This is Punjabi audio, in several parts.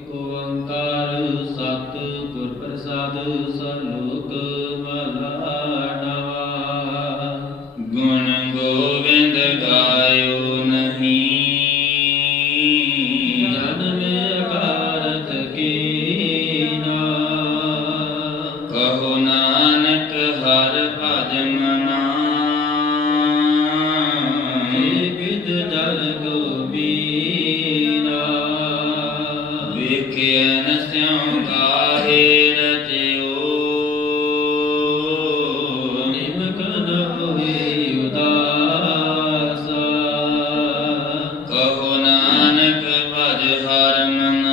ਓੰਕਾਰ ਸਤਿਗੁਰ ਪ੍ਰਸਾਦ ਸਰਲੋਕ ਮਹਾਰਾਜ Paramatma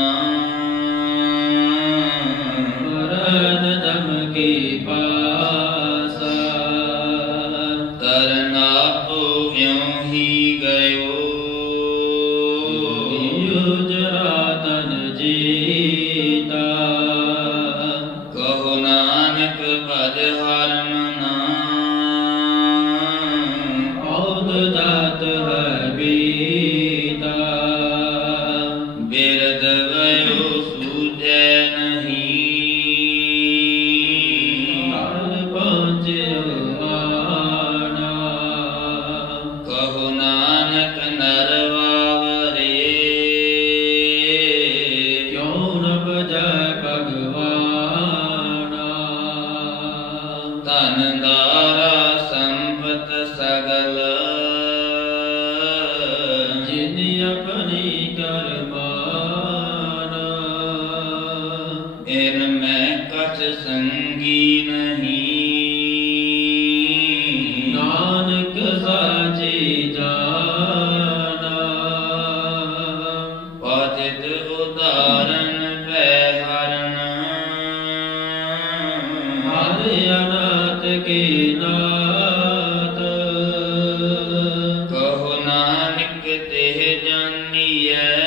النِّيَّاتِ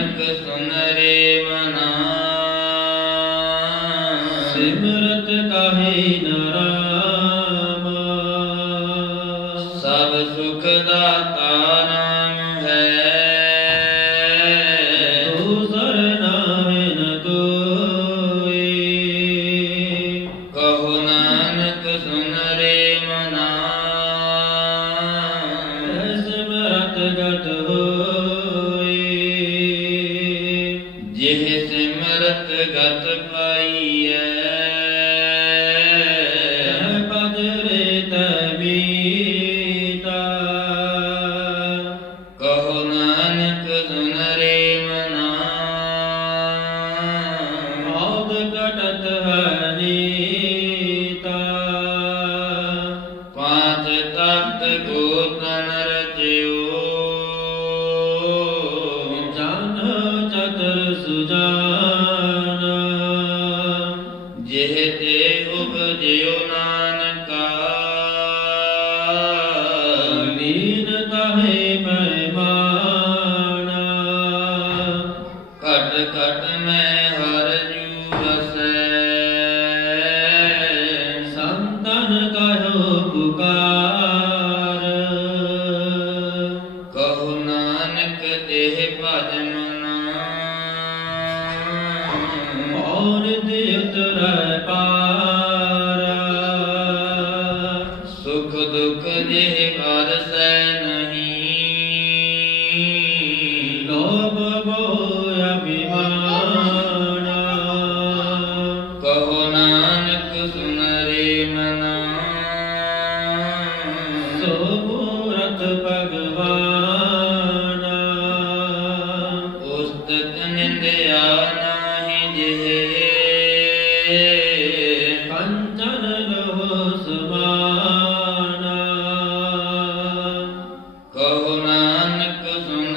ਨਾਨਕ ਸੁਨਰੇ ਮਨਾ ਸਿਮਰਤ ਕਹੇ ਨਾਰਾ ਨਾਨਕ ਦੇਹ ਭਜਨ। ਨਾਨਕ ਸੁਨ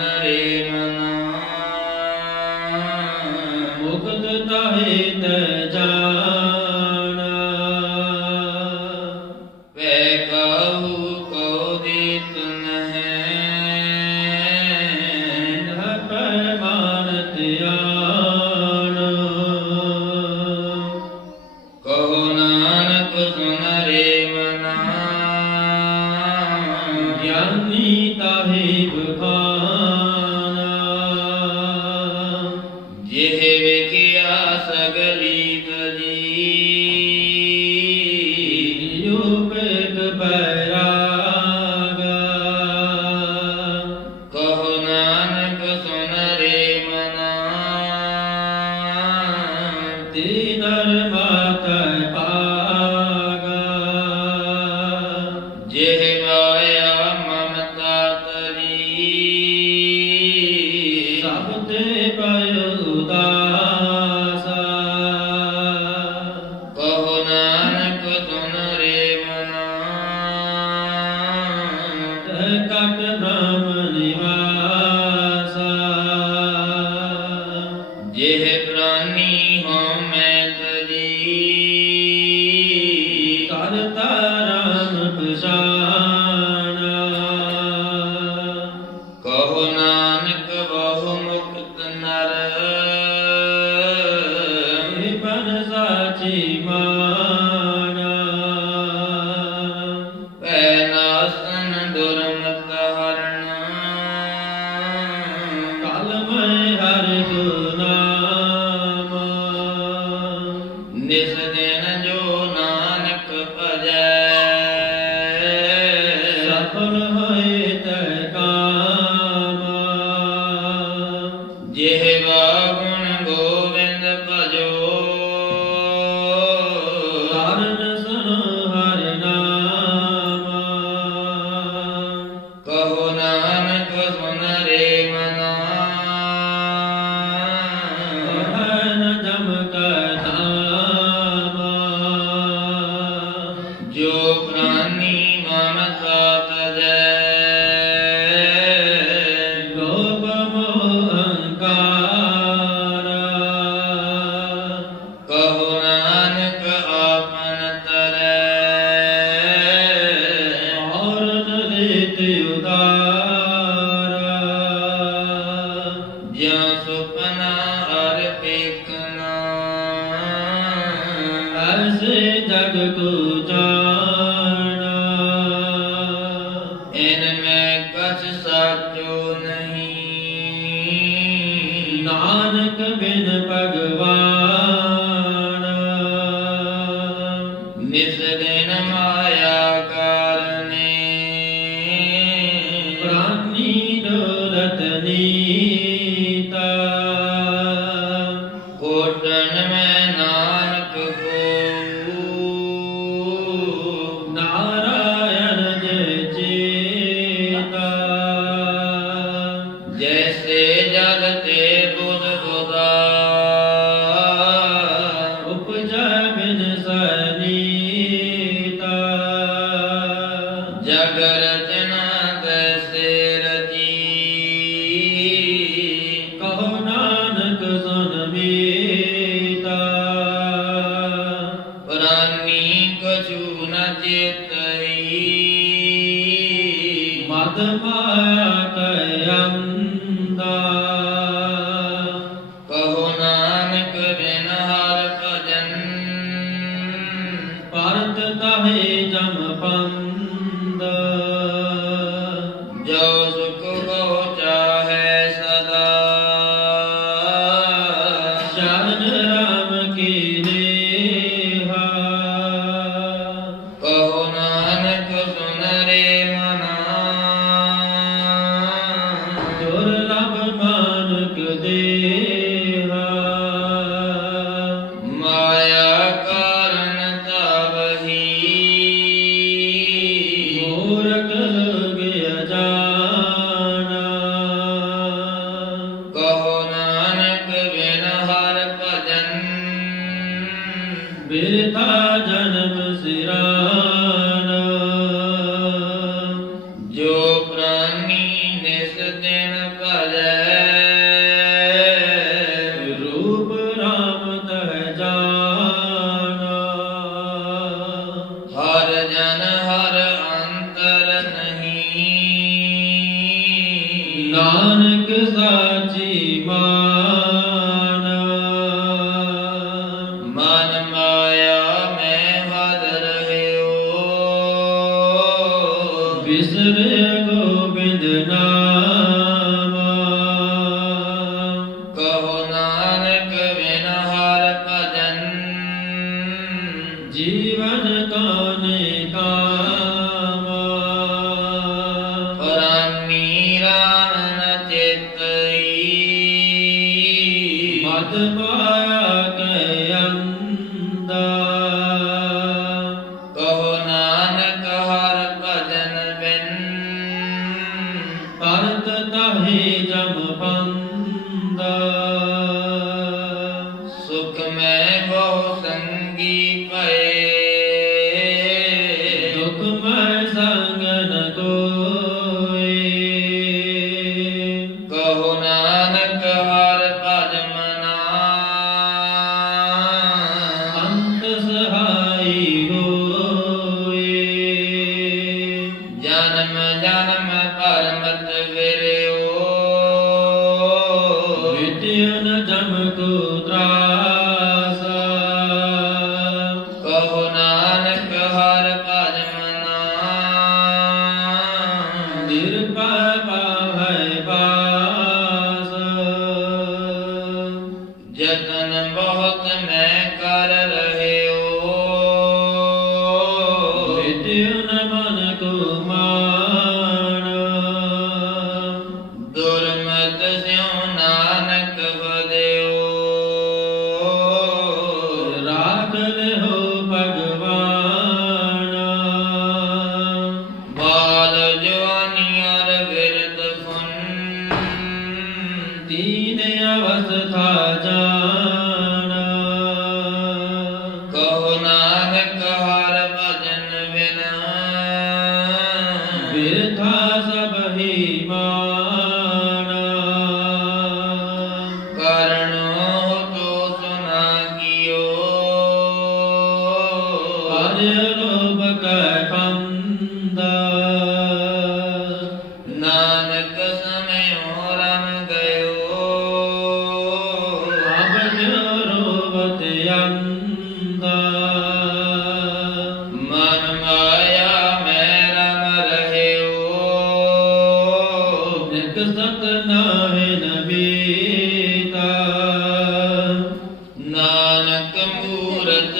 ಜಗರಜ the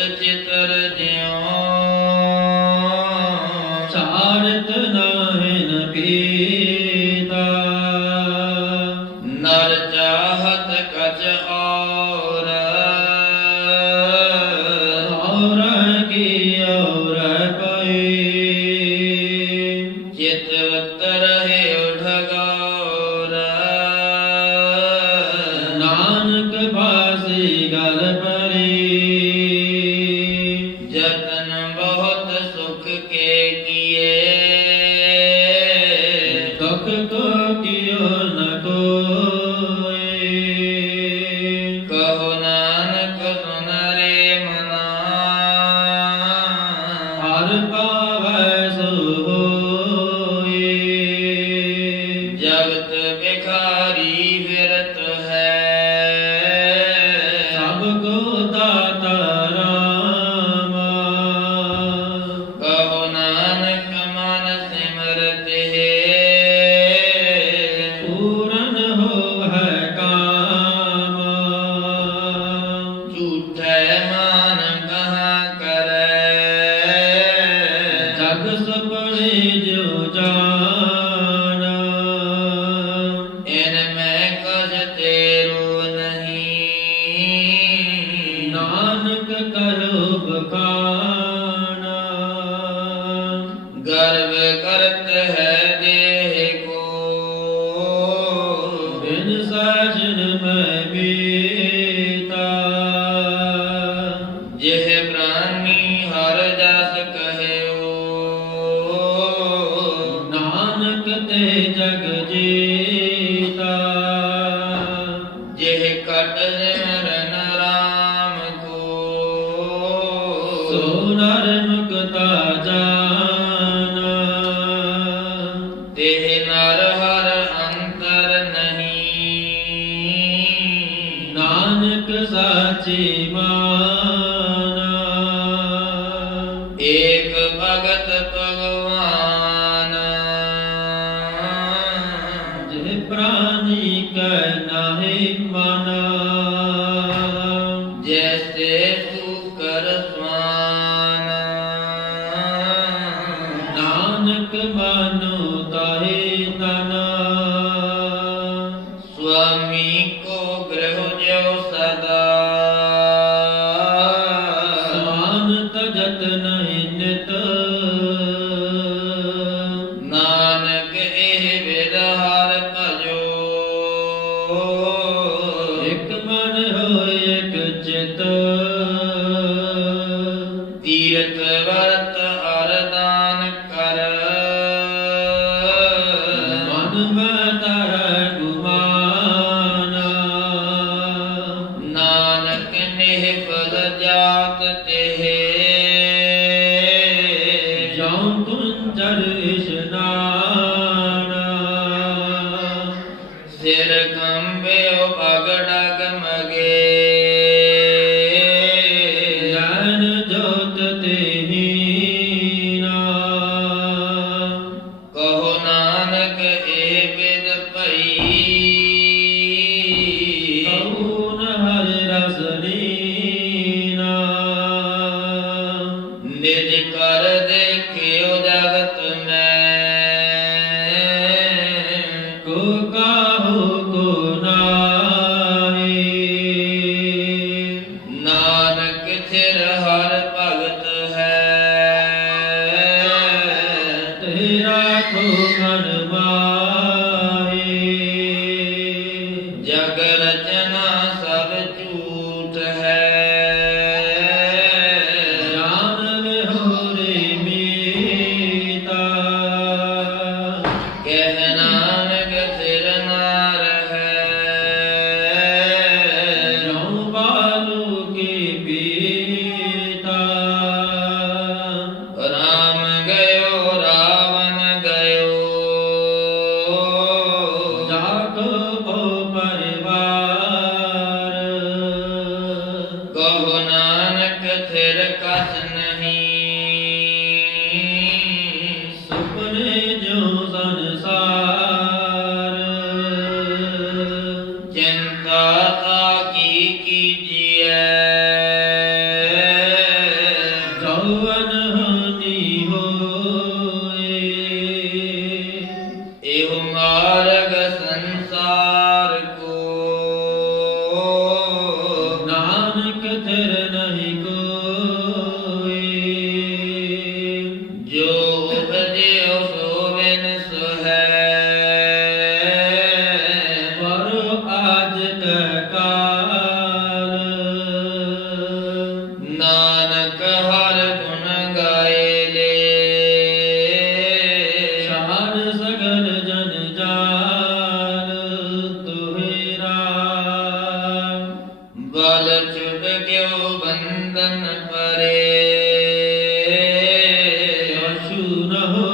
चितर जे saçıma Yeah. एवं رہو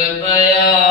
कृपया